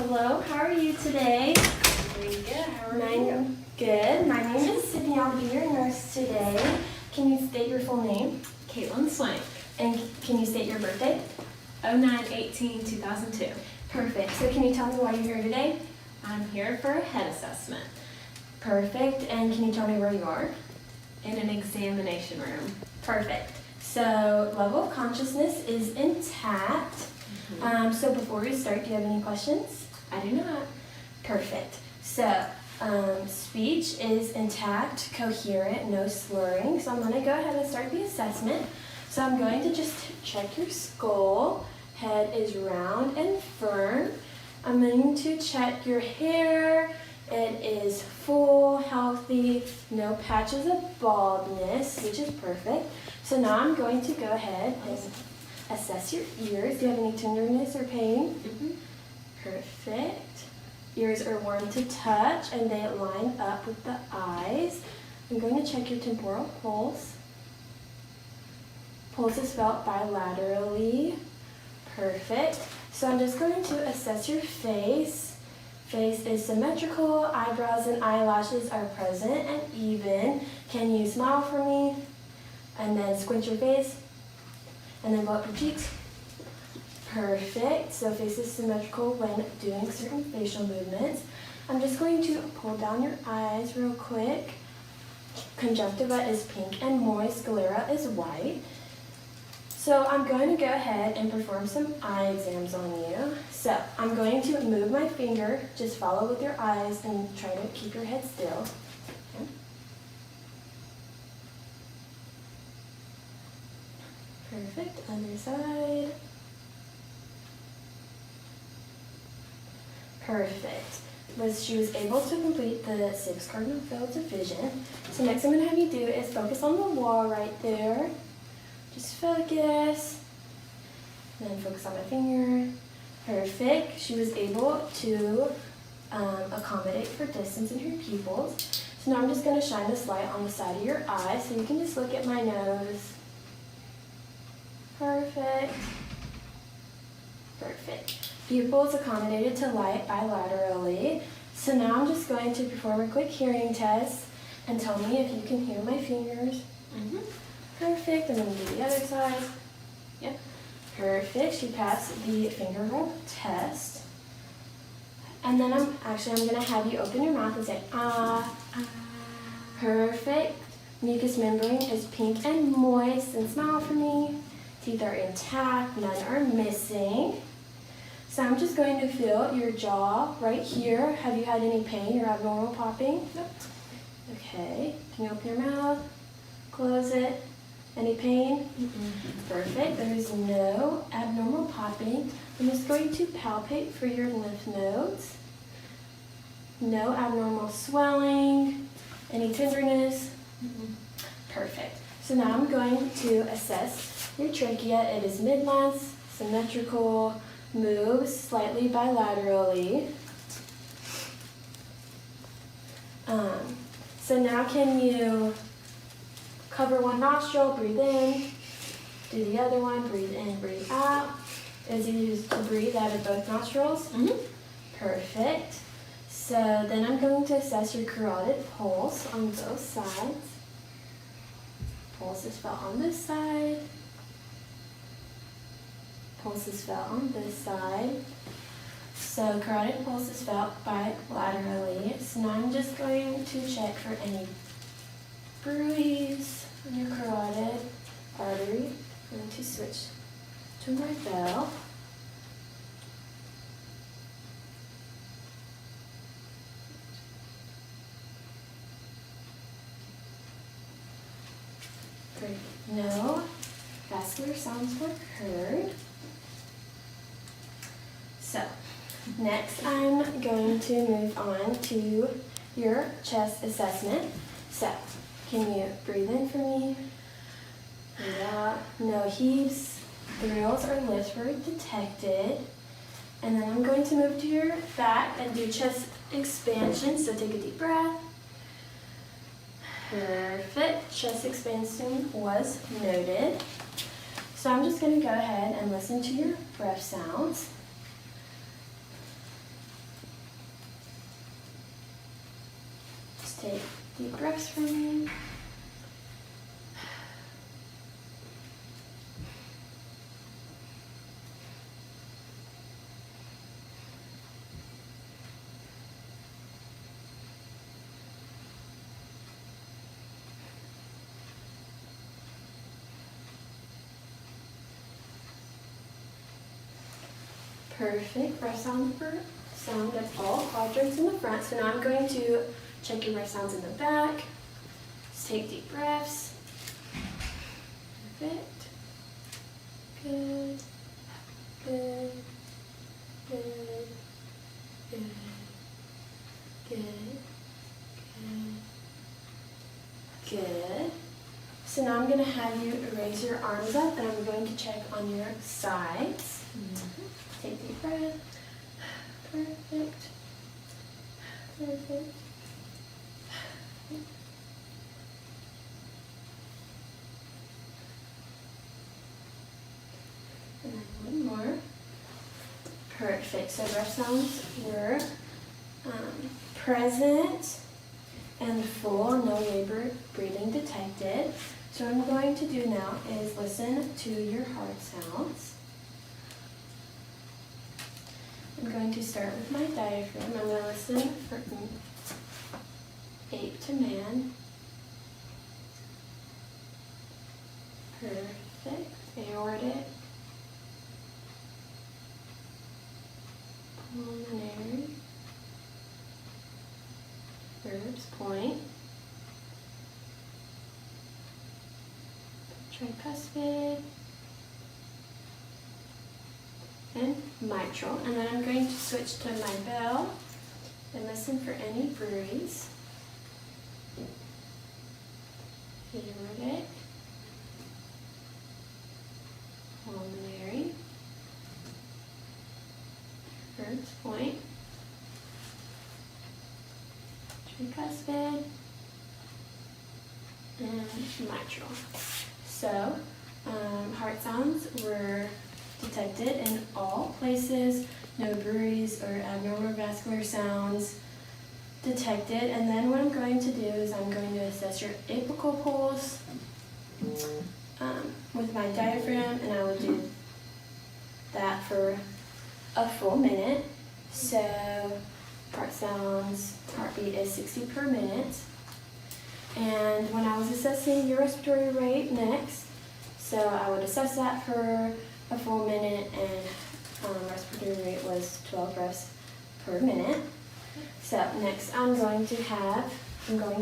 Hello, how are you today? Very good. How are you? Good. My name is Sydney. I'll be your nurse today. Can you state your full name? Caitlin Swank. And can you state your birthday? 09/18/2002. Perfect. So can you tell me why you're here today? I'm here for a head assessment Perfect. And can you tell me where you are? in an examination room. Perfect. So level of consciousness is intact. So before we start, do you have any questions? I do not. Perfect. So speech is intact, coherent, no slurring. So I'm going to go ahead and start the assessment. So I'm going to just check your skull. Head is round and firm. I'm going to check your hair. It is full, healthy, no patches of baldness, which is perfect. So now I'm going to go ahead and assess your ears. Do you have any tenderness or pain? Perfect. Ears are warm to touch and they line up with the eyes. I'm going to check your temporal pulse. Pulse is felt bilaterally. Perfect. So I'm just going to assess your face. Face is symmetrical. Eyebrows and eyelashes are present and even. Can you smile for me? And then squint your face. And then blow up your cheeks. Perfect. So face is symmetrical when doing certain facial movements. I'm just going to pull down your eyes real quick. Conjunctiva is pink and moist. Sclera is white. So I'm going to go ahead and perform some eye exams on you. So I'm going to move my finger. Just follow with your eyes and try to keep your head still. Okay. Perfect. Other side. Perfect. She was able to complete the 6 cardinal fields of vision. So next I'm going to have you do is focus on the wall right there. Just focus. Then focus on my finger. Perfect. She was able to accommodate for distance in her pupils. So now I'm just going to shine this light on the side of your eye. So you can just look at my nose. Perfect. Perfect. Pupils accommodated to light bilaterally. So now I'm just going to perform a quick hearing test and tell me if you can hear my fingers. Perfect. And then do the other side. Yep. Perfect. She passed the finger roll test. And then I'm going to have you open your mouth and say ah. Perfect. Mucous membrane is pink and moist. And smile for me. Teeth are intact. None are missing. So I'm just going to feel your jaw right here. Have you had any pain or abnormal popping? Nope. Okay. Can you open your mouth? Close it. Any pain? Perfect. There is no abnormal popping. I'm just going to palpate for your lymph nodes. No abnormal swelling. Any tenderness? Perfect. So now I'm going to assess your trachea. It is mid-length, symmetrical, moves slightly bilaterally. So now can you cover one nostril, breathe in, do the other one, breathe in, breathe out. Is it used to breathe out of both nostrils? Perfect. So then I'm going to assess your carotid pulse on both sides. Pulse is felt on this side. Pulse is felt on this side. So carotid pulse is felt bilaterally. So now I'm just going to check for any bruise on your carotid artery. I'm going to switch to my valve. No vascular sounds were heard. So, next I'm going to move on to your chest assessment. So, can you breathe in for me? Breathe out. No heaves, thrills, or lifts were detected. And then I'm going to move to your back and do chest expansion. So take a deep breath. Perfect. Chest expansion was noted. So I'm just going to go ahead and listen to your breath sounds. take deep breaths for me. Perfect. Breath sound of all quadrants in the front. So now I'm going to check your breath sounds in the back. Just take deep breaths. Perfect. Good. Good. Good. Good. Good. Good. Good. So now I'm going to have you raise your arms up and I'm going to check on your sides. Take deep breath. Perfect. Perfect. And then one more. Perfect. So breath sounds were present and full, no labored breathing detected. So what I'm going to do now is listen to your heart sounds. I'm going to start with my diaphragm. I'm going to listen for ape to man. Perfect. Aortic. Pulmonary. Herbs point. Tricuspid. And mitral. And then I'm going to switch to my bell and listen for any breeze. Aortic. Pulmonary. Herbs point. Tricuspid. And mitral. So, heart sounds were detected in all places, no bruise or abnormal vascular sounds detected. And then what I'm going to do is I'm going to assess your apical pulse with my diaphragm, and I will do that for a full minute. So heart sounds, heartbeat is 60 per minute. And when I was assessing your respiratory rate next, so I would assess that for a full minute, and respiratory rate was 12 breaths per minute. So next I'm going to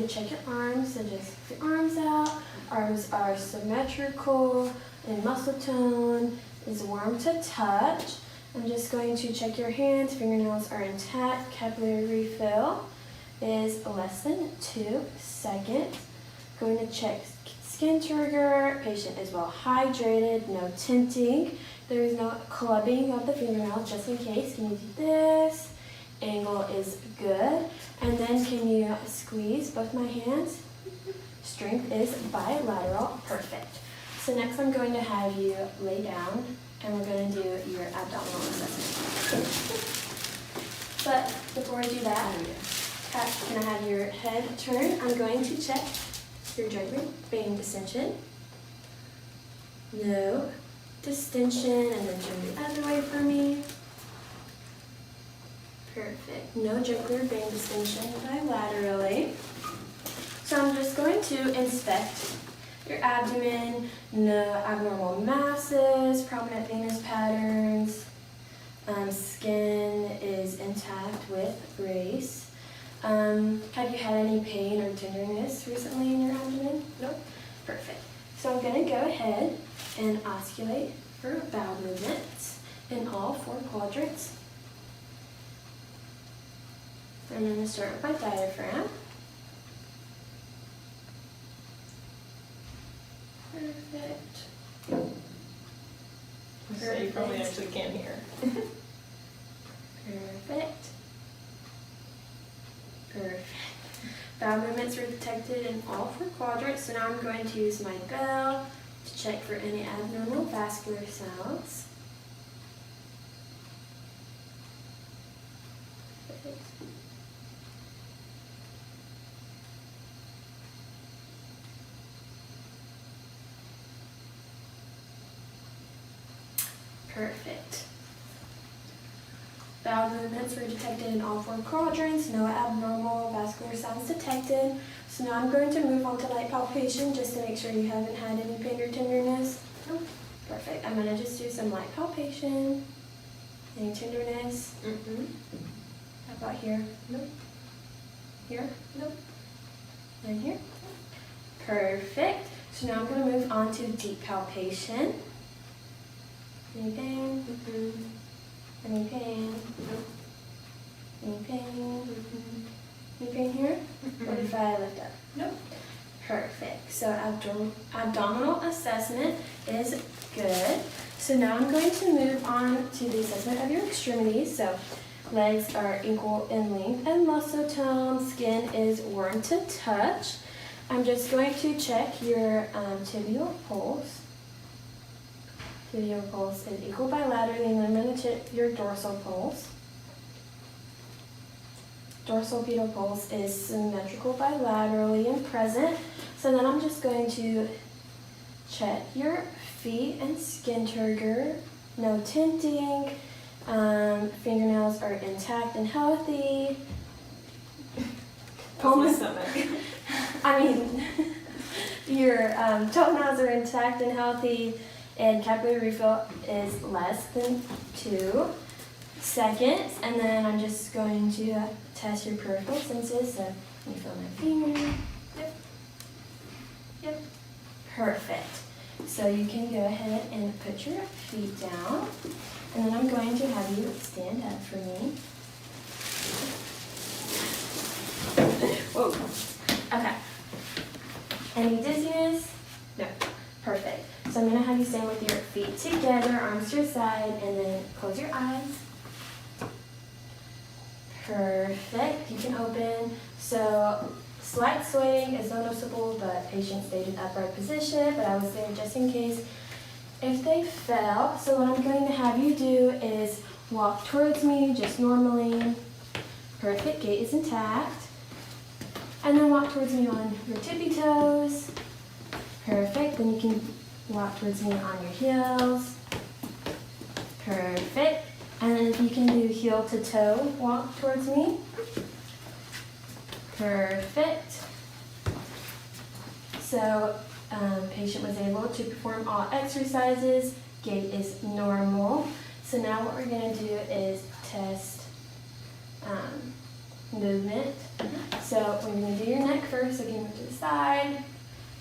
check your arms. So just put your arms out. Arms are symmetrical and muscle tone is warm to touch. I'm just going to check your hands. Fingernails are intact. Capillary refill is less than 2 seconds. Going to check skin turgor. Patient is well hydrated, no tinting. There is no clubbing of the fingernails, just in case. Can you do this? Angle is good. And then can you squeeze both my hands? Strength is bilateral. Perfect. So next I'm going to have you lay down and we're going to do your abdominal assessment. But before I do that, can I have your head turned? I'm going to check your joint vein distension. No distension, and then turn the other way for me. Perfect. No jugular vein distension bilaterally. So I'm just going to inspect your abdomen. No abnormal masses, prominent venous patterns. Skin is intact with brace. Have you had any pain or tenderness recently in your abdomen? Nope. Perfect. So I'm going to go ahead and osculate for bowel movements in all 4 quadrants. I'm going to start with my diaphragm. Perfect. So you probably actually can't hear. Perfect. Perfect. Bowel movements were detected in all 4 quadrants, so now I'm going to use my bell to check for any abnormal vascular sounds. Perfect. Perfect. Bowel movements were detected in all 4 quadrants, no abnormal vascular signs detected. So now I'm going to move on to light palpation just to make sure you haven't had any pain or tenderness. Nope. Perfect. I'm going to just do some light palpation. Any tenderness? How about here? Nope. Here? Nope. And here? Perfect. So now I'm going to move on to deep palpation. Any pain? Any pain? Nope. Any pain? Any pain here? What if I lift up? Nope. Perfect. So abdominal assessment is good. So now I'm going to move on to the assessment of your extremities. So legs are equal in length and muscle tone. Skin is warm to touch. I'm just going to check your tibial pulse. Tibial pulse is equal bilaterally, and then I'm going to check your dorsal pulse. Dorsal pedal pulse is symmetrical bilaterally and present. So then I'm just going to check your feet and skin turgor. No tinting. Fingernails are intact and healthy. Your toenails are intact and healthy, and capillary refill is less than 2 seconds. And then I'm just going to test your peripheral senses. So let me feel my finger. Yep. Perfect. So you can go ahead and put your feet down, and then I'm going to have you stand up for me. Whoa. Okay. Any dizziness? No. Perfect. So I'm going to have you stand with your feet together, arms to your side, and then close your eyes. Perfect. You can open. So slight swaying is noticeable, but patient stayed in upright position, but I was there just in case if they fell. So what I'm going to have you do is walk towards me just normally. Perfect. Gait is intact. And then walk towards me on your tippy toes. Perfect. Then you can walk towards me on your heels. Perfect. And then if you can do heel to toe walk towards me. Perfect. So patient was able to perform all exercises. Gait is normal. So now what we're going to do is test movement. So we're going to do your neck first. So you can move to the side,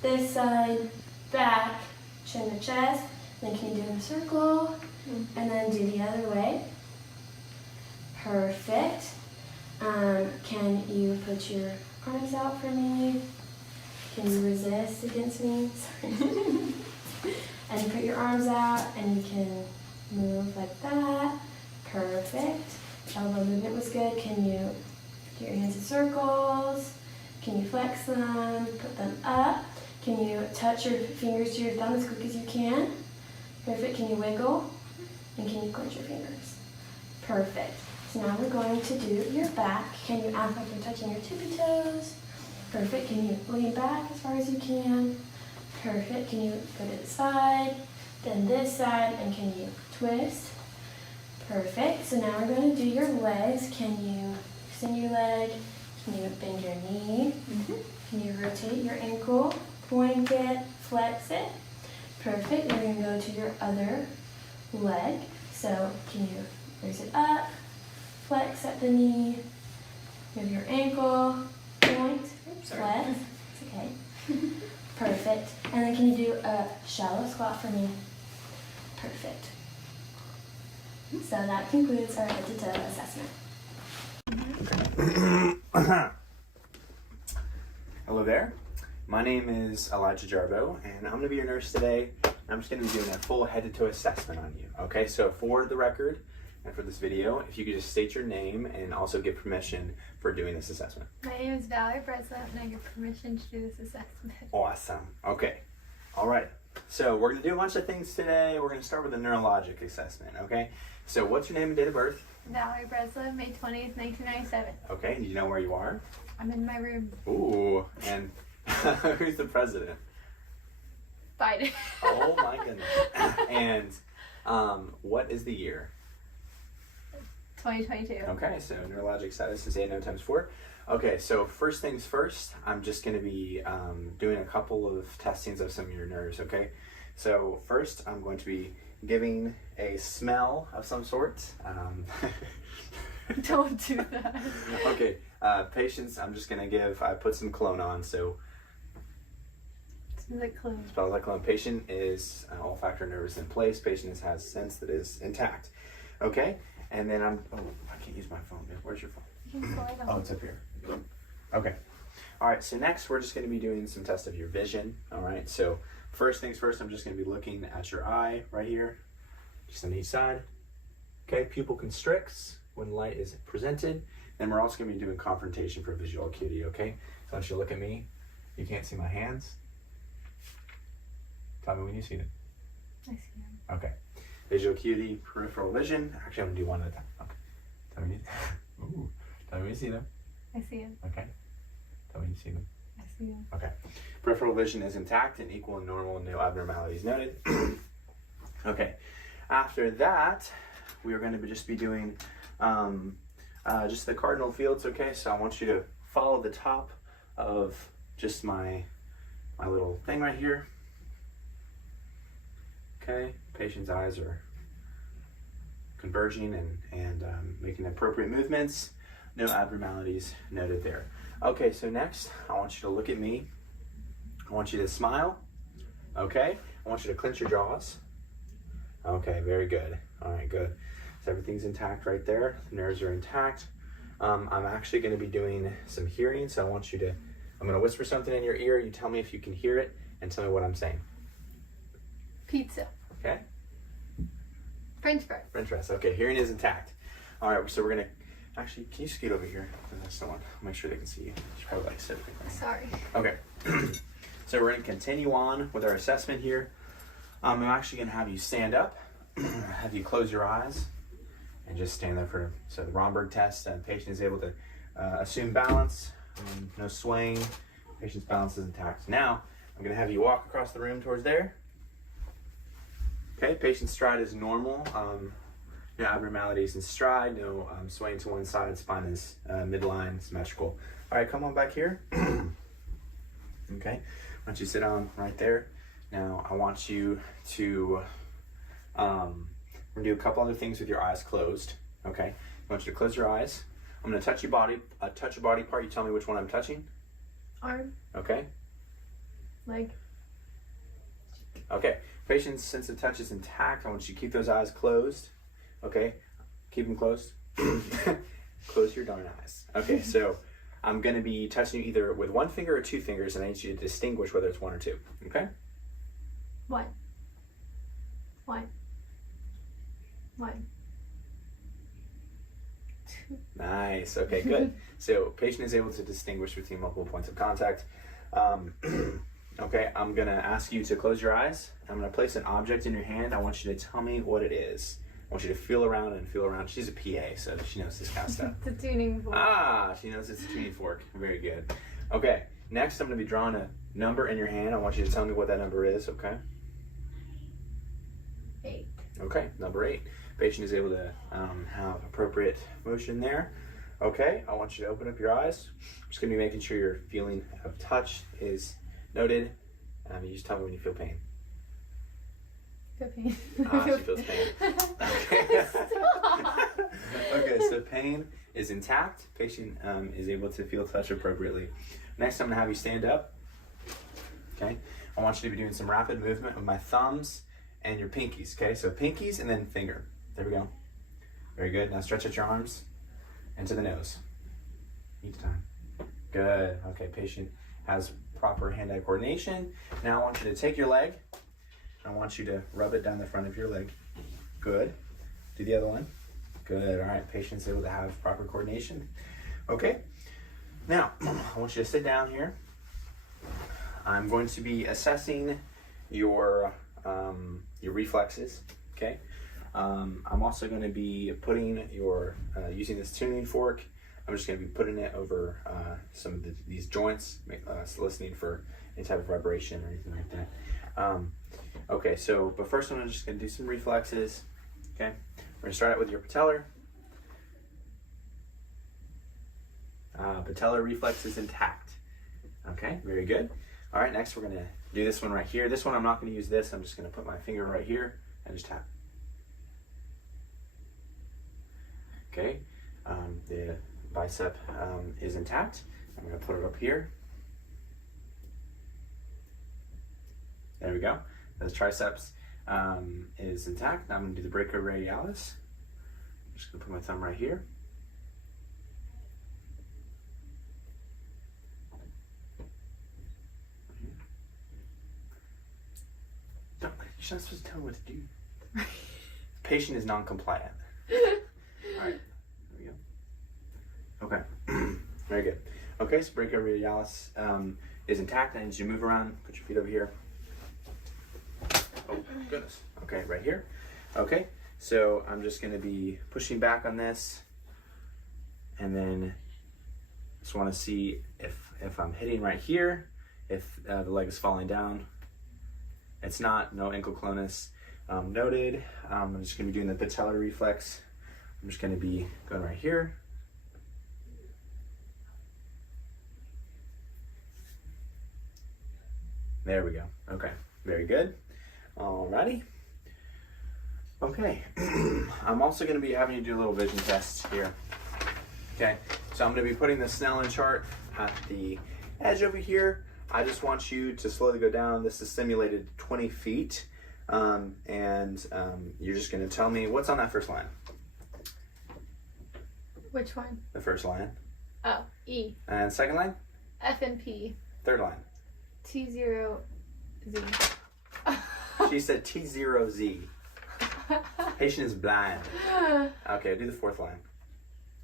this side, back, chin to chest. Then can you do a circle? And then do the other way. Perfect. Can you put your arms out for me? Can you resist against me? Sorry. And you put your arms out and you can move like that. Perfect. Elbow movement was good. Can you do your hands in circles? Can you flex them? Put them up. Can you touch your fingers to your thumb as quick as you can? Perfect. Can you wiggle? And can you clench your fingers? Perfect. So now we're going to do your back. Can you act like you're touching your tippy toes? Perfect. Can you lean back as far as you can? Perfect. Can you go to the side, then this side, and can you twist? Perfect. So now we're going to do your legs. Can you extend your leg? Can you bend your knee? Can you rotate your ankle? Point it, flex it. Perfect. We're going to go to your other leg. So can you raise it up, flex at the knee, move your ankle, point, flex. It's okay. Perfect. And then can you do a shallow squat for me? Perfect. So that concludes our head to toe assessment. Hello there. My name is Elijah Jarbo, and I'm going to be your nurse today. I'm just going to be doing a full head to toe assessment on you. Okay, so for the record and for this video, if you could just state your name and also give permission for doing this assessment. My name is Valerie Breslin, and I give permission to do this assessment. Awesome. Okay. All right. So we're going to do a bunch of things today. We're going to start with a neurologic assessment. Okay. So what's your name and date of birth? Valerie Breslin, May 20th, 1997. Okay. Do you know where you are? I'm in my room. Ooh. And who's the president? Biden. Oh my goodness. And What is the year? 2022. Okay, so neurologic status is A9 times 4. Okay, so first things first, I'm just going to be doing a couple of testings of some of your nerves, okay? So first, I'm going to be giving a smell of some sort. Don't do that. Okay, patients, I'm just going to I put some cologne on, so Smells like clothes. smells like cologne. Patient is olfactory nerve is in place. Patient has sense that is intact. Okay, and then I can't use my phone. Where's your phone? You can slide on. Oh, it's up here. Okay. All right, so next we're just going to be doing some tests of your vision. All right, so first things first, I'm just going to be looking at your eye right here, just on each side. Okay, pupil constricts when light is presented. Then we're also going to be doing confrontation for visual acuity, okay? So I want you to look at me. You can't see my hands. Tell me when you see them. I see him. Okay. Visual acuity, peripheral vision. Actually, I'm going to do one at a time. Okay. Tell me when you see them. I see him. Okay. Tell me when you see them. I see him. Okay. Peripheral vision is intact and equal and normal, no abnormalities noted. Okay. After that, we are going to just be doing just the cardinal fields, okay? So I want you to follow the top of just my little thing right here. Okay. Patient's eyes are converging and making appropriate movements. No abnormalities noted there. Okay, so next, I want you to look at me. I want you to smile. Okay, I want you to clench your jaws. Okay, very good. All right, good. So everything's intact right there. The nerves are intact. I'm actually going to be doing some hearing, so I'm going to whisper something in your ear. You tell me if you can hear it and tell me what I'm saying. Pizza. Okay? French fries. French fries. Okay, hearing is intact. All right, so we're going to actually, can you scoot over here? That's the one. I'll make sure they can see you. You should probably like sit right there. Sorry. Okay. So we're going to continue on with our assessment here. I'm actually going to have you stand up, have you close your eyes, and just stand there so the Romberg test. Patient is able to assume balance, no swaying. Patient's balance is intact. Now, I'm going to have you walk across the room towards there. Okay, patient's stride is normal. No abnormalities in stride, no swaying to one side, spine is midline, symmetrical. All right, come on back here. Okay, why don't you sit down right there. Now, I want you to, we're gonna do a couple other things with your eyes closed, okay? I want you to close your eyes. I'm gonna touch your body part. You tell me which one I'm touching. Arm. Okay? Leg. Okay, patient's sense of touch is intact. I want you to keep those eyes closed. Okay, keep them closed. Close your darn eyes. Okay, so I'm going to be touching you either with one finger or two fingers, and I need you to distinguish whether it's one or two. Okay? One. One. One. Two. Nice. Okay, good. So patient is able to distinguish between multiple points of contact. Okay, I'm going to ask you to close your eyes. I'm going to place an object in your hand. I want you to tell me what it is. I want you to feel around and feel around. She's a PA, so she knows this kind of stuff. The tuning fork. Ah, she knows it's a tuning fork. Very good. Okay, next I'm going to be drawing a number in your hand. I want you to tell me what that number is, okay? 8. Okay, number 8. Patient is able to have appropriate motion there. Okay, I want you to open up your eyes. I'm just going to be making sure your feeling of touch is noted. You just tell me when you feel pain. Feel pain. Ah, she feels pain. Okay. Stop. Okay, so pain is intact. Patient is able to feel touch appropriately. Next, I'm going to have you stand up. Okay, I want you to be doing some rapid movement with my thumbs and your pinkies. Okay, so pinkies and then finger. There we go. Very good. Now stretch out your arms into the nose. Each time. Good. Okay, patient has proper hand-eye coordination. Now I want you to take your leg. I want you to rub it down the front of your leg. Good. Do the other one. Good. All right, patient's able to have proper coordination. Okay. Now, I want you to sit down here. I'm going to be assessing your reflexes. Okay. I'm also going to be putting using this tuning fork. I'm just going to be putting it over some of these joints, listening for any type of vibration or anything like that. Okay, so, but first I'm just gonna do some reflexes, okay? We're gonna start out with your patellar. Patellar reflex is intact. Okay, very good. All right, next we're gonna do this one right here. This one I'm not gonna use this. I'm just gonna put my finger right here and just tap. Okay, the bicep is intact. I'm gonna put it up here. There we go. The triceps is intact. Now I'm gonna do the brachioradialis. I'm just gonna put my thumb right here. You're not supposed to tell me what to do. Patient is non-compliant. Alright, there we go. Okay, very good. Okay, so brachioradialis is intact. I need you to move around. Put your feet over here. Oh, goodness. Okay, right here. Okay, so I'm just going to be pushing back on this. And then just want to see if I'm hitting right here, if the leg is falling down. It's not, no ankle clonus noted. I'm just going to be doing the patellar reflex. I'm just going to be going right here. There we go. Okay, very good. Alrighty. Okay, I'm also going to be having you do a little vision test here. Okay, so I'm going to be putting the Snellen chart at the edge over here. I just want you to slowly go down. This is simulated 20 feet. You're just going to tell me what's on that first line. Which one? The first line. Oh, E. And second line? F and P. Third line. T0 Z. She said T0Z. Patient is blind. Okay, do the fourth line.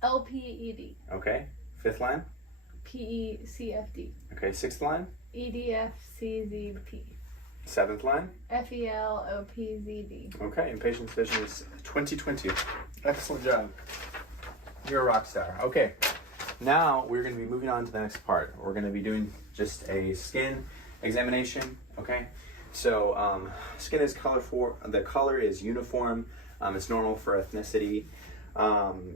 LPED. Okay, fifth line. PECFD. Okay, sixth line. EDFCZP. Seventh line. FELOPZD. Okay, and patient's vision is 20/20. Excellent job. You're a rock star. Okay, now we're going to be moving on to the next part. We're going to be doing just a skin examination. Okay, so skin is colorful. The color is uniform. It's normal for ethnicity.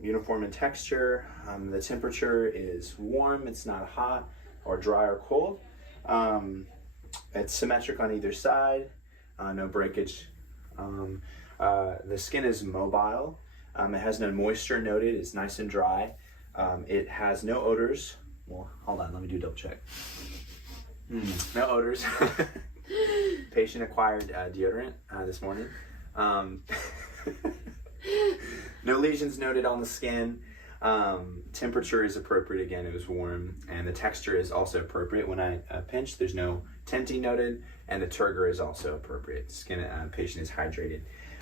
Uniform in texture. The temperature is warm. It's not hot or dry or cold. It's symmetric on either side. No breakage. The skin is mobile. It has no moisture noted. It's nice and dry. It has no odors. Well, hold on. Let me do a double check. No odors. Patient acquired deodorant this morning. No lesions noted on the skin. Temperature is appropriate. Again, it was warm. And the texture is also appropriate. When I pinch, there's no tenting noted. And the turgor is also appropriate. Skin patient is hydrated.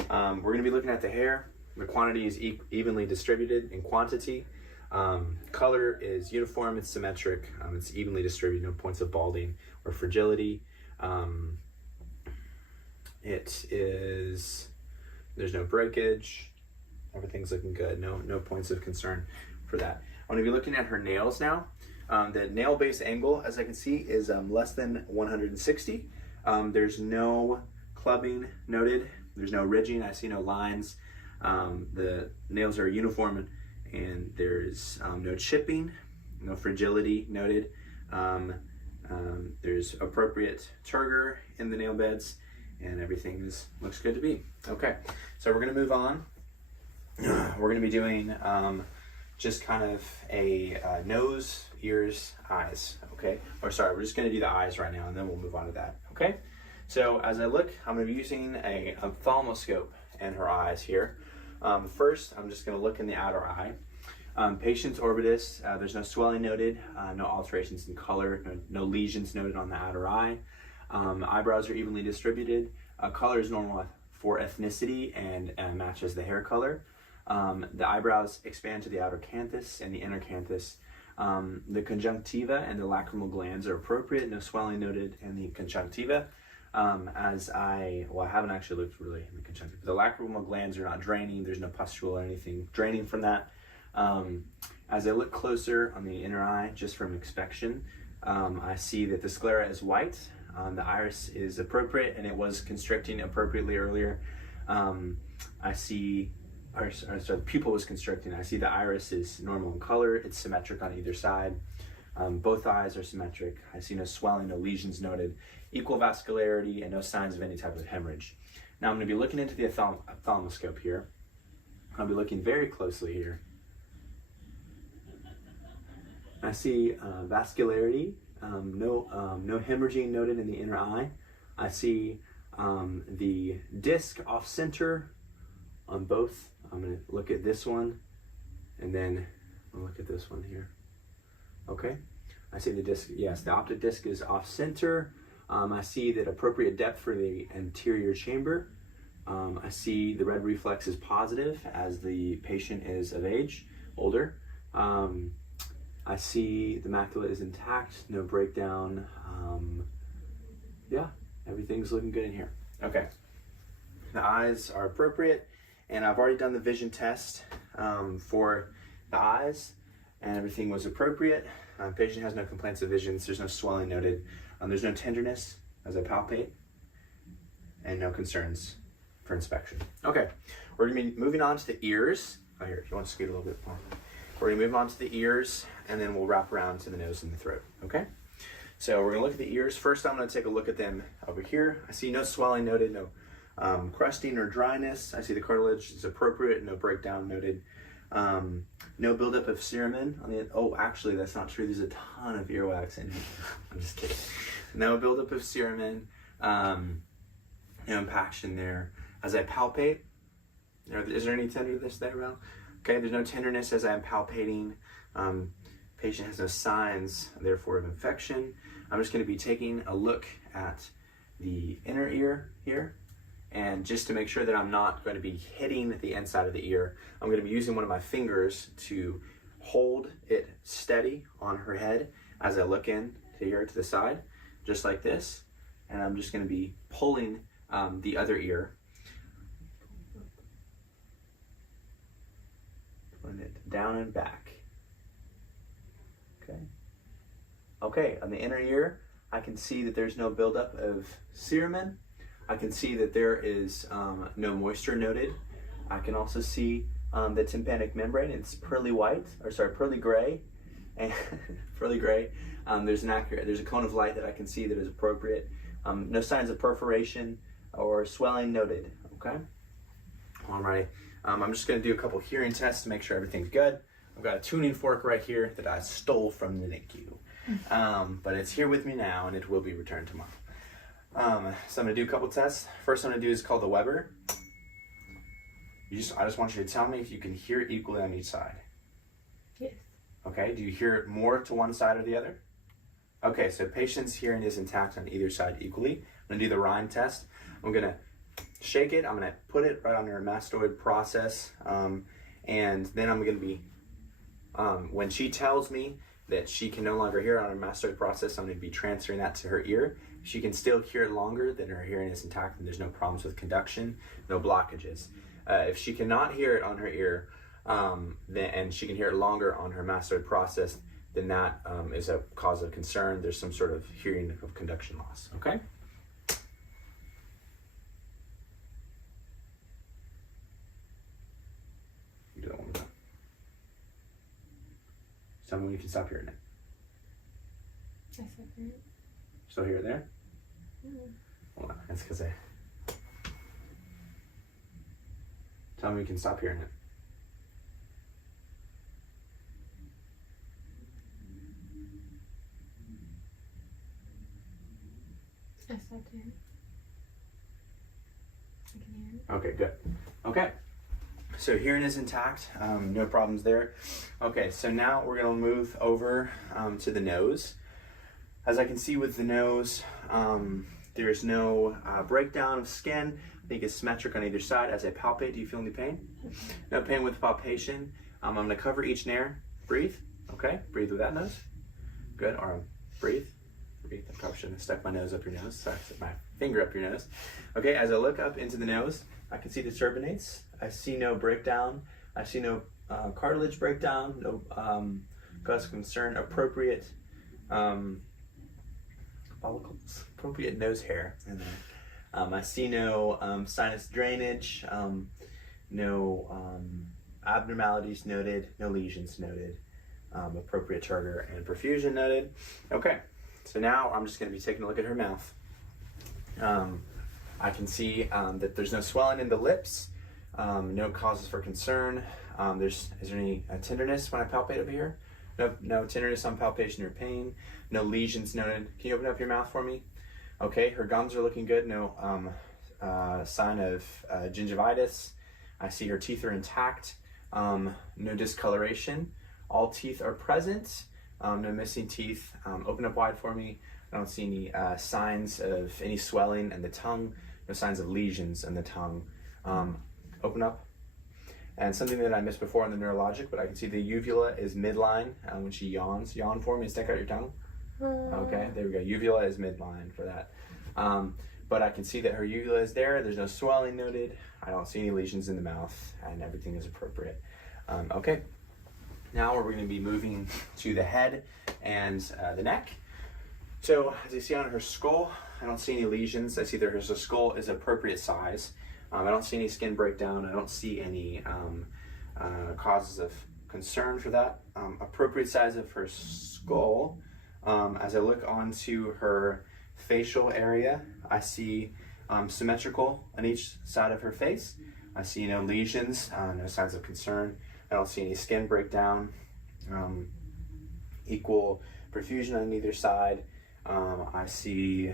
We're going to be looking at the hair. The quantity is evenly distributed in quantity. Color is uniform. It's symmetric. It's evenly distributed. No points of balding or fragility. There's no breakage. Everything's looking good. No points of concern for that. I'm going to be looking at her nails now. The nail base angle, as I can see, is less than 160. There's no clubbing noted. There's no ridging. I see no lines. The nails are uniform, and there's no chipping, no fragility noted. There's appropriate turgor in the nail beds, and everything looks good to be. Okay, so we're going to move on. We're going to be doing just kind of a nose, ears, eyes, okay? Or sorry, we're just going to do the eyes right now, and then we'll move on to that, okay? So as I look, I'm going to be using a ophthalmoscope in her eyes here. First, I'm just going to look in the outer eye. Patient's orbitus, there's no swelling noted, no alterations in color, no lesions noted on the outer eye. Eyebrows are evenly distributed. Color is normal for ethnicity and matches the hair color. The eyebrows expand to the outer canthus and the inner canthus. The conjunctiva and the lacrimal glands are appropriate, no swelling noted in the conjunctiva. I haven't actually looked really in the conjunctiva. The lacrimal glands are not draining. There's no pustule or anything draining from that. As I look closer on the inner eye, just from inspection, I see that the sclera is white. The iris is appropriate and it was constricting appropriately earlier. The pupil was constricting. I see the iris is normal in color. It's symmetric on either side. Both eyes are symmetric. I see no swelling, no lesions noted, equal vascularity, and no signs of any type of hemorrhage. Now I'm going to be looking into the ophthalmoscope here. I'll be looking very closely here. I see vascularity, no hemorrhaging noted in the inner eye. I see the disc off center on both. I'm going to look at this one and then I'll look at this one here. Okay, I see the disc, yes, the optic disc is off center. I see that appropriate depth for the anterior chamber. I see the red reflex is positive as the patient is of age, older. I see the macula is intact, no breakdown. Yeah, everything's looking good in here. Okay, the eyes are appropriate, and I've already done the vision test for the eyes, and everything was appropriate. Patient has no complaints of visions. There's no swelling noted. There's no tenderness as I palpate, and no concerns for inspection. Okay, we're gonna be moving on to the ears. Oh, here, if you want to scoot a little bit more. We're gonna move on to the ears, and then we'll wrap around to the nose and the throat, okay? So we're gonna look at the ears. First, I'm gonna take a look at them over here. I see no swelling noted, no crusting or dryness. I see the cartilage is appropriate, no breakdown noted. No buildup of cerumen on the, oh, actually, that's not true. There's a ton of earwax in here. I'm just kidding. No buildup of cerumen, no impaction there. As I palpate, is there any tenderness there, Val? Okay, there's no tenderness as I'm palpating. Patient has no signs, therefore, of infection. I'm just going to be taking a look at the inner ear here. And just to make sure that I'm not going to be hitting the inside of the ear, I'm going to be using one of my fingers to hold it steady on her head as I look in to here to the side, just like this. And I'm just going to be pulling the other ear. Pulling it down and back. Okay. Okay, on the inner ear, I can see that there's no buildup of cerumen. I can see that there is no moisture noted. I can also see the tympanic membrane. It's pearly white, or sorry, pearly gray, and pearly gray. There's a cone of light that I can see that is appropriate. No signs of perforation or swelling noted. Okay. Alrighty. I'm just going to do a couple hearing tests to make sure everything's good. I've got a tuning fork right here that I stole from the NICU, but it's here with me now, and it will be returned tomorrow. So I'm going to do a couple tests. First I'm going to do is called the Weber. I just want you to tell me if you can hear it equally on each side. Yes. Okay, do you hear it more to one side or the other? Okay, so patient's hearing is intact on either side equally. I'm going to do the Rhine test. I'm going to shake it. I'm going to put it right on her mastoid process. And then I'm going to be, when she tells me that she can no longer hear it on her mastoid process, I'm going to be transferring that to her ear. She can still hear it longer, then her hearing is intact and there's no problems with conduction, no blockages. If she cannot hear it on her ear, and she can hear it longer on her mastoid process, then that is a cause of concern. There's some sort of hearing of conduction loss, okay? Do that one more time. Tell me when you can stop hearing it. I said that. Still hear it there? Mm. Hold on, that's because I... Tell me you can stop hearing it. I stopped hearing. I can hear it. Okay, good. Okay, so hearing is intact, no problems there. Okay, so now we're going to move over to the nose. As I can see with the nose, there's no breakdown of skin. I think it's symmetric on either side. As I palpate, do you feel any pain? No pain with palpation. I'm going to cover each nair. Breathe. Okay, breathe with that nose. Good. Arm. Breathe. Breathe. I probably shouldn't have stuck my nose up your nose. Sorry, stuck my finger up your nose. Okay, as I look up into the nose, I can see the turbinates. I see no breakdown. I see no cartilage breakdown. No cause of concern. Appropriate follicles, appropriate nose hair in there. I see no sinus drainage, no abnormalities noted, no lesions noted, appropriate tartar and perfusion noted. Okay, so now I'm just going to be taking a look at her mouth. I can see that there's no swelling in the lips, no causes for concern. Is there any tenderness when I palpate over here? No tenderness on palpation or pain. No lesions noted. Can you open up your mouth for me? Okay, her gums are looking good. No sign of gingivitis. I see her teeth are intact. No discoloration. All teeth are present. No missing teeth. Open up wide for me. I don't see any signs of any swelling in the tongue. No signs of lesions in the tongue. Open up. And something that I missed before in the neurologic, but I can see the uvula is midline when she yawns. Yawn for me, stick out your tongue. Okay, there we go. Uvula is midline for that. But I can see that her uvula is there. There's no swelling noted. I don't see any lesions in the mouth, and everything is appropriate. Okay, now we're going to be moving to the head and the neck. So as you see on her skull, I don't see any lesions. I see that her skull is appropriate size. I don't see any skin breakdown. I don't see any causes of concern for that. Appropriate size of her skull. As I look onto her facial area, I see symmetrical on each side of her face. I see no lesions, no signs of concern. I don't see any skin breakdown. Equal perfusion on either side. I see,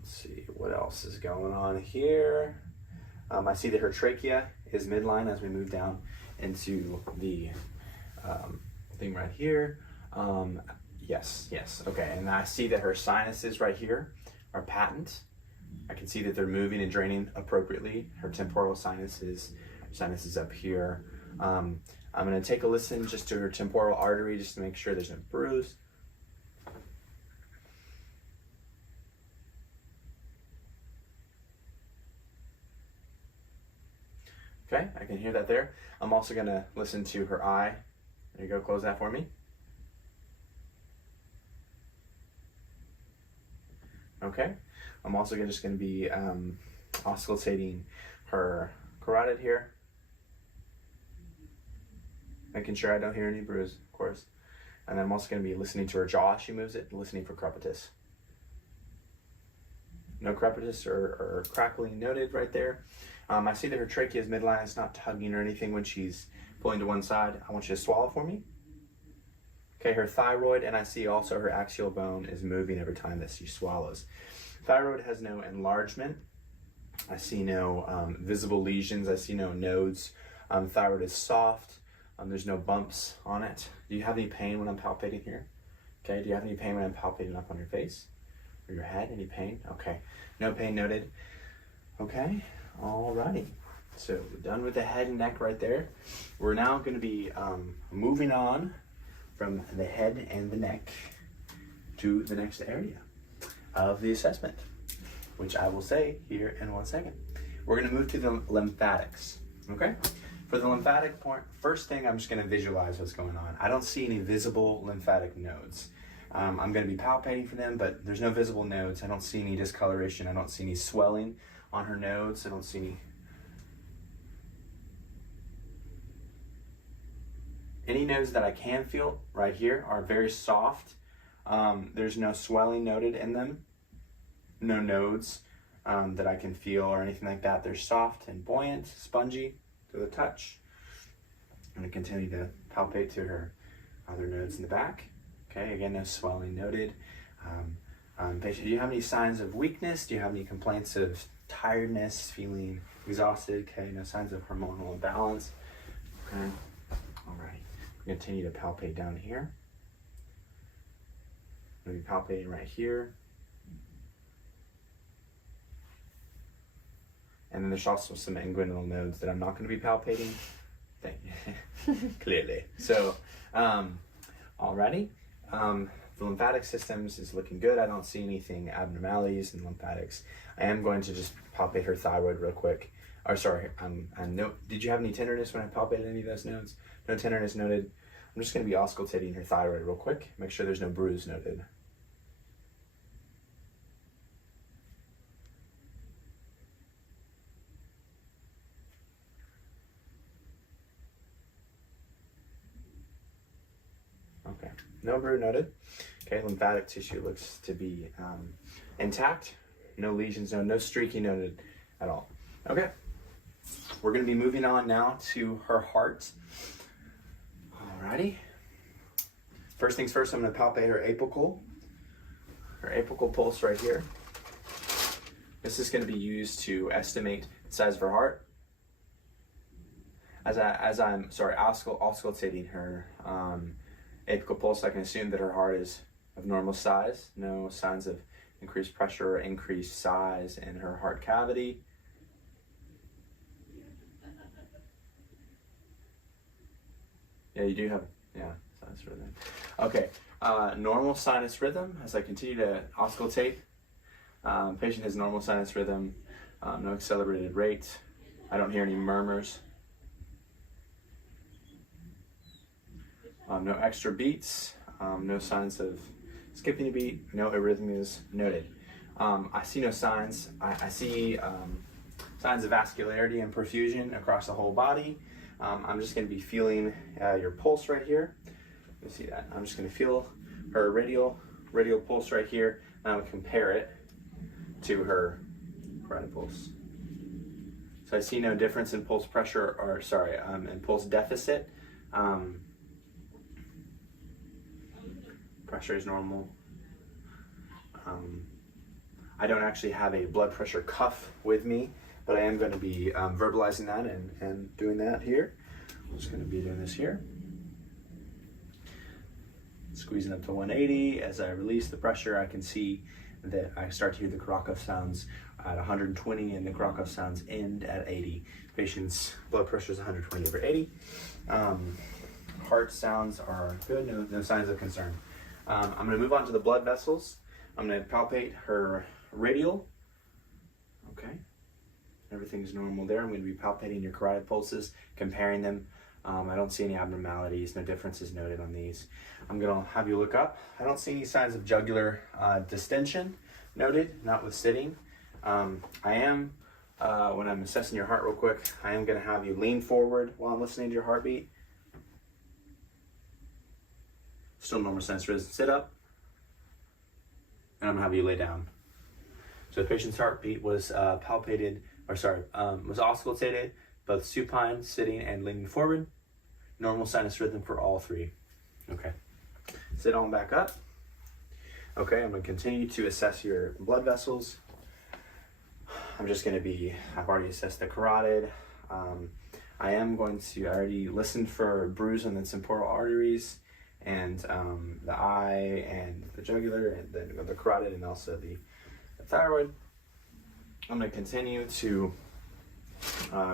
let's see, what else is going on here? I see that her trachea is midline as we move down into the thing right here. Yes, okay, and I see that her sinuses right here are patent. I can see that they're moving and draining appropriately. Her temporal sinuses up here. I'm gonna take a listen just to her temporal artery just to make sure there's no bruise. Okay, I can hear that there. I'm also gonna listen to her eye. There you go, close that for me. Okay, I'm also just gonna be auscultating her carotid here. Making sure I don't hear any bruise, of course. And I'm also gonna be listening to her jaw as she moves it, listening for crepitus. No crepitus or crackling noted right there. I see that her trachea is midline. It's not tugging or anything when she's pulling to one side. I want you to swallow for me. Okay, her thyroid, and I see also her axial bone is moving every time that she swallows. Thyroid has no enlargement. I see no visible lesions. I see no nodes. Thyroid is soft. There's no bumps on it. Do you have any pain when I'm palpating here? Okay, do you have any pain when I'm palpating up on your face or your head? Any pain? Okay, no pain noted. Okay, all right. So we're done with the head and neck right there. We're now going to be moving on from the head and the neck to the next area of the assessment, which I will say here in 1 second. We're going to move to the lymphatics, okay? For the lymphatic part, first thing I'm just going to visualize what's going on. I don't see any visible lymphatic nodes. I'm going to be palpating for them, but there's no visible nodes. I don't see any discoloration. I don't see any swelling on her nodes. I don't see any nodes that I can feel right here are very soft. There's no swelling noted in them. No nodes that I can feel or anything like that. They're soft and buoyant, spongy to the touch. I'm going to continue to palpate to her other nodes in the back. Okay, again, no swelling noted. Patient, do you have any signs of weakness? Do you have any complaints of tiredness, feeling exhausted? Okay, no signs of hormonal imbalance. Okay, all right. Continue to palpate down here. I'm going to be palpating right here. And then there's also some inguinal nodes that I'm not going to be palpating. Thank you. Clearly. So, alrighty. The lymphatic systems is looking good. I don't see anything abnormalities in lymphatics. I am going to just palpate her thyroid real quick. Or sorry, did you have any tenderness when I palpated any of those nodes? No tenderness noted. I'm just going to be auscultating her thyroid real quick. Make sure there's no bruise noted. No bruise noted. Okay, lymphatic tissue looks to be intact. No lesions, no streaky noted at all. Okay, we're going to be moving on now to her heart. Alrighty. First things first, I'm going to palpate her apical pulse right here. This is going to be used to estimate the size of her heart. As I'm auscultating her apical pulse, I can assume that her heart is of normal size. No signs of increased pressure or increased size in her heart cavity. Yeah, you do have, sinus rhythm. Okay, normal sinus rhythm as I continue to auscultate. Patient has normal sinus rhythm, no accelerated rate. I don't hear any murmurs. No extra beats, no signs of skipping a beat, no arrhythmias noted. I see no signs. I see signs of vascularity and perfusion across the whole body. I'm just going to be feeling your pulse right here. You see that? I'm just going to feel her radial pulse right here, and I'm going to compare it to her carotid pulse. So I see no difference in pulse pressure, in pulse deficit. Pressure is normal. I don't actually have a blood pressure cuff with me, but I am going to be verbalizing that and doing that here. I'm just going to be doing this here. Squeezing up to 180. As I release the pressure, I can see that I start to hear the Krakow sounds at 120 and the Krakow sounds end at 80. Patient's blood pressure is 120/80. Heart sounds are good, no signs of concern. I'm going to move on to the blood vessels. I'm going to palpate her radial. Okay. Everything's normal there. I'm going to be palpating your carotid pulses, comparing them. I don't see any abnormalities, no differences noted on these. I'm going to have you look up. I don't see any signs of jugular distension noted, not with sitting. I am, when I'm assessing your heart real quick, I am going to have you lean forward while I'm listening to your heartbeat. Still normal sinus rhythm. Sit up. And I'm going to have you lay down. So the patient's heartbeat was was auscultated, both supine, sitting, and leaning forward. Normal sinus rhythm for all three. Okay. Sit on back up. Okay, I'm going to continue to assess your blood vessels. I've already assessed the carotid. I already listened for bruise on the temporal arteries, and the eye, and the jugular, and then the carotid, and also the thyroid. I'm going to continue to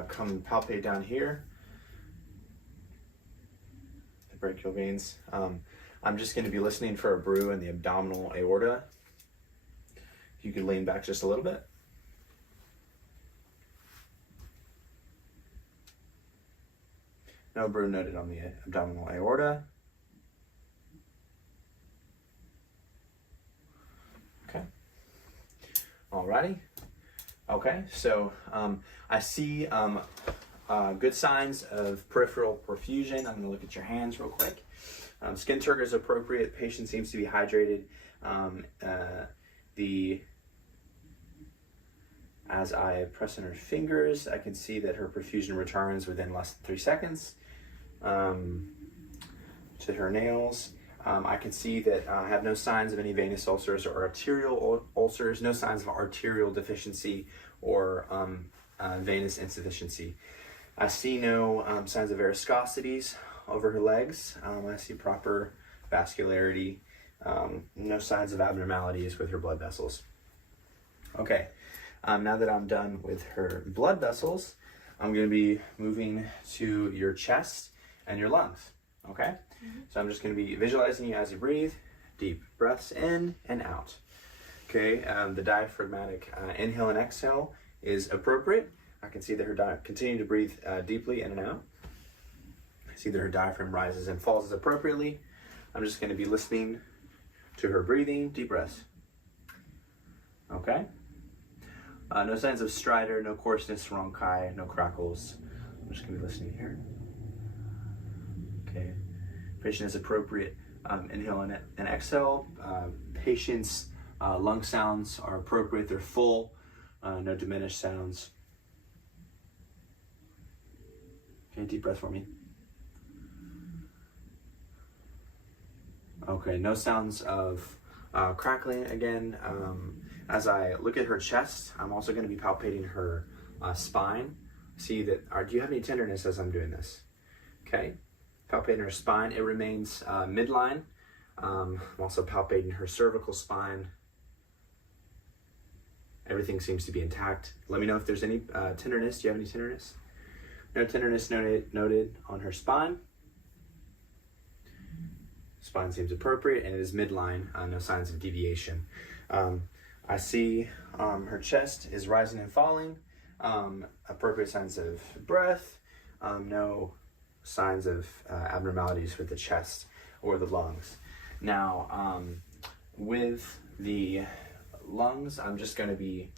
come palpate down here, the brachial veins. I'm just going to be listening for a bruise in the abdominal aorta. If you could lean back just a little bit. No bruise noted on the abdominal aorta. Okay. Alrighty. Okay, so I see good signs of peripheral perfusion. I'm going to look at your hands real quick. Skin turgor is appropriate. Patient seems to be hydrated. As I press on her fingers, I can see that her perfusion returns within less than 3 seconds. To her nails, I can see that I have no signs of any venous ulcers or arterial ulcers, no signs of arterial deficiency or venous insufficiency. I see no signs of varicosities over her legs. I see proper vascularity, no signs of abnormalities with her blood vessels. Okay, now that I'm done with her blood vessels, I'm going to be moving to your chest and your lungs. Okay? So I'm just going to be visualizing you as you breathe. Deep breaths in and out. Okay, the diaphragmatic inhale and exhale is appropriate. I can see that her continue to breathe deeply in and out. I see that her diaphragm rises and falls appropriately. I'm just going to be listening to her breathing. Deep breaths. Okay. No signs of stridor, no coarseness, rhonchi, no crackles. I'm just going to be listening here. Okay. Patient has appropriate Inhale and exhale. Patient's lung sounds are appropriate. They're full, no diminished sounds. Okay, deep breath for me. Okay, no sounds of crackling again. As I look at her chest, I'm also going to be palpating her spine. See that, do you have any tenderness as I'm doing this? Okay, palpating her spine. It remains midline. I'm also palpating her cervical spine. Everything seems to be intact. Let me know if there's any tenderness. Do you have any tenderness? No tenderness noted on her spine. Spine seems appropriate and it is midline, no signs of deviation. I see her chest is rising and falling, appropriate signs of breath, no signs of abnormalities with the chest or the lungs. Now, with the lungs, I'm just going to be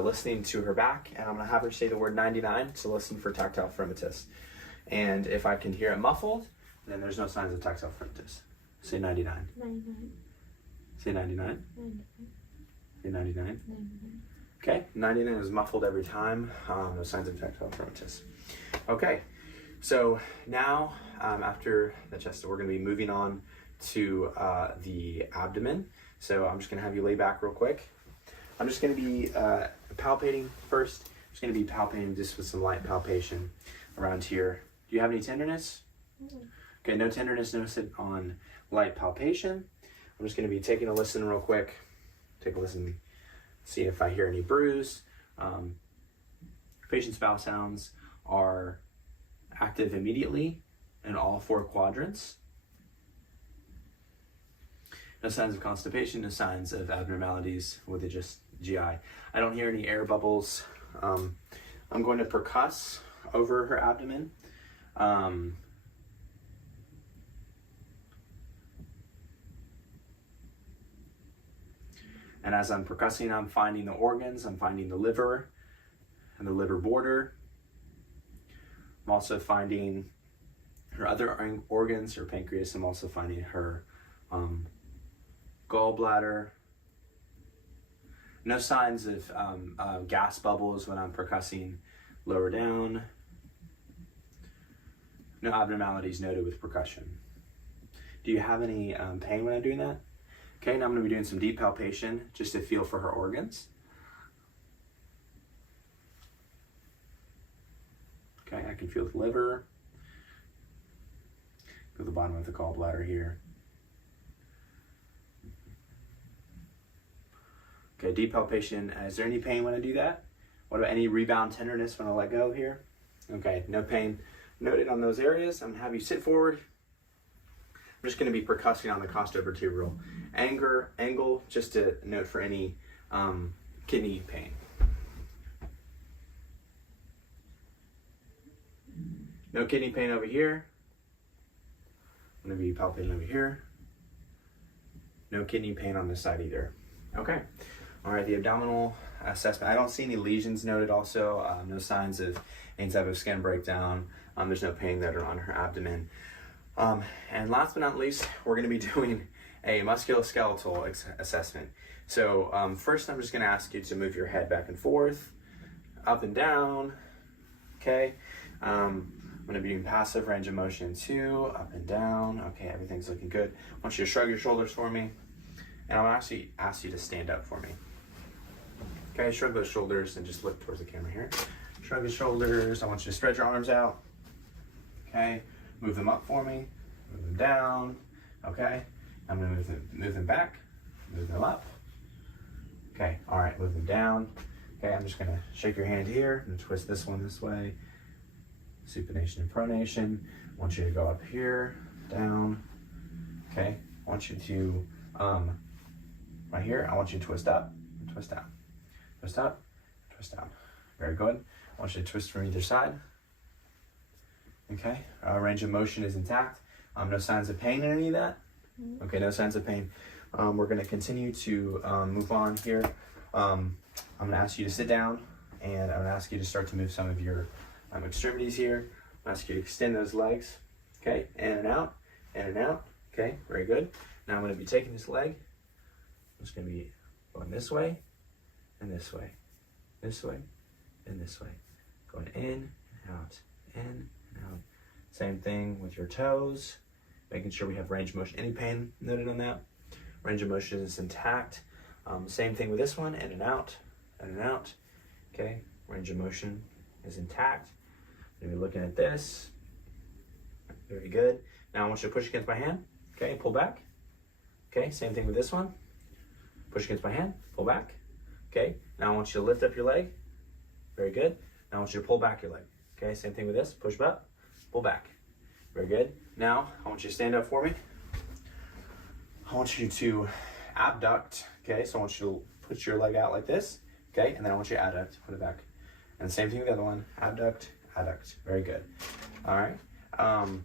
listening to her back, and I'm going to have her say the word 99 to listen for tactile fremitus. And if I can hear it muffled, then there's no signs of tactile fremitus. Say 99. 99. Say 99. 99. Say 99. 99. Okay, 99 is muffled every time. No signs of tactile fremitus. Okay, so now after the chest, we're going to be moving on to the abdomen. So I'm just going to have you lay back real quick. I'm just going to be palpating first. I'm just going to be palpating just with some light palpation around here. Do you have any tenderness? Okay, no tenderness noted on light palpation. I'm just going to be taking a listen real quick. Take a listen, see if I hear any bruise. Patient's bowel sounds are active immediately in all 4 quadrants. No signs of constipation, no signs of abnormalities with it, just GI. I don't hear any air bubbles. I'm going to percuss over her abdomen. And as I'm percussing, I'm finding the organs. I'm finding the liver and the liver border. I'm also finding her other organs, her pancreas. I'm also finding her gallbladder. No signs of gas bubbles when I'm percussing lower down. No abnormalities noted with percussion. Do you have any pain when I'm doing that? Okay, now I'm going to be doing some deep palpation just to feel for her organs. Okay, I can feel the liver. Feel the bottom of the gallbladder here. Okay, deep palpation. Is there any pain when I do that? What about any rebound tenderness when I let go here? Okay, no pain noted on those areas. I'm going to have you sit forward. I'm just going to be percussing on the costovertebral angle, just to note for any kidney pain. No kidney pain over here. I'm going to be palpating over here. No kidney pain on this side either. Okay. All right, the abdominal assessment. I don't see any lesions noted also. No signs of any type of skin breakdown. There's no pain that are on her abdomen. And last but not least, we're going to be doing a musculoskeletal assessment. So first I'm just going to ask you to move your head back and forth, up and down. Okay. I'm going to be doing passive range of motion too, up and down. Okay, everything's looking good. I want you to shrug your shoulders for me. And I'll actually ask you to stand up for me. Okay, shrug those shoulders and just look towards the camera here. Shrug the shoulders. I want you to spread your arms out. Okay, move them up for me. Move them down. Okay, I'm gonna move them back. Move them up. Okay, all right, move them down. Okay, I'm just gonna shake your hand here and twist this one this way. Supination and pronation. I want you to go up here, down. Okay, I want you to right here, I want you to twist up and twist down. Twist up, twist down. Very good. I want you to twist from either side. Okay, range of motion is intact. No signs of pain in any of that? Okay, no signs of pain. We're gonna continue to move on here. I'm gonna ask you to sit down, and I'm gonna ask you to start to move some of your extremities here. I'm gonna ask you to extend those legs. Okay, in and out, in and out. Okay, very good. Now I'm going to be taking this leg. I'm just going to be going this way and this way, this way and this way. Going in and out, in and out. Same thing with your toes. Making sure we have range of motion. Any pain noted on that? Range of motion is intact. Same thing with this one, in and out, in and out. Okay, range of motion is intact. Maybe looking at this. Very good. Now I want you to push against my hand. Okay, pull back. Okay, same thing with this one. Push against my hand, pull back. Okay, now I want you to lift up your leg. Very good. Now I want you to pull back your leg. Okay, same thing with this. Push up, pull back. Very good. Now I want you to stand up for me. I want you to abduct. Okay, so I want you to put your leg out like this. Okay, and then I want you to adduct, put it back. And the same thing with the other one. Abduct, adduct. Very good. All right. I'm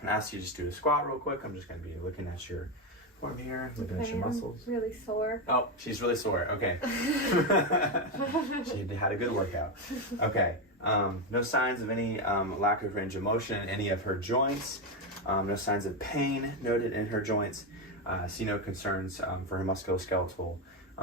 gonna ask you to just do a squat real quick. I'm just gonna be looking at your form here, looking at your muscles. I'm really sore. Oh, she's really sore. Okay. She had a good workout. Okay. No signs of any lack of range of motion in any of her joints. No signs of pain noted in her joints. See no concerns for her musculoskeletal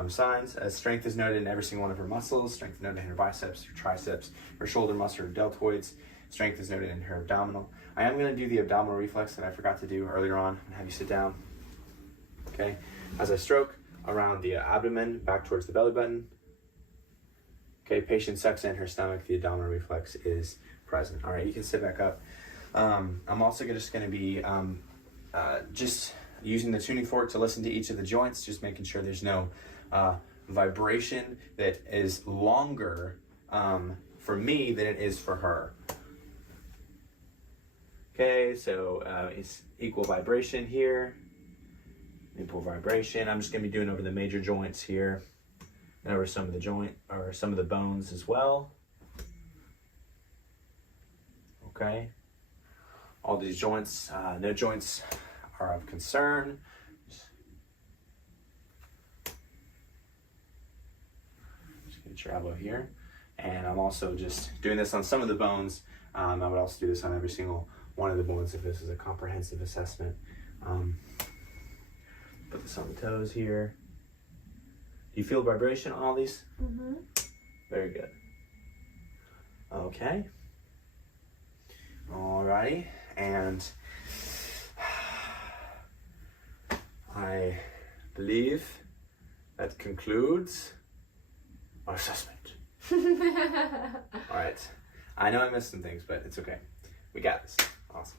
signs. Strength is noted in every single one of her muscles. Strength is noted in her biceps, her triceps, her shoulder muscle, her deltoids. Strength is noted in her abdominal. I am going to do the abdominal reflex that I forgot to do earlier on. I'm going to have you sit down. Okay. As I stroke around the abdomen, back towards the belly button. Okay, patient sucks in her stomach. The abdominal reflex is present. All right, you can sit back up. I'm also just going to be just using the tuning fork to listen to each of the joints, just making sure there's no vibration that is longer for me than it is for her. Okay, so it's equal vibration here. Equal vibration. I'm just going to be doing over the major joints here. And over some of the bones as well. Okay. All these joints, no joints are of concern. Just get your elbow here. And I'm also just doing this on some of the bones. I would also do this on every single one of the bones if this is a comprehensive assessment. Put this on the toes here. Do you feel vibration on all these? Mm-hmm. Very good. Okay. Alrighty. And I believe that concludes our assessment. Alright. I know I missed some things, but it's okay. We got this. Awesome.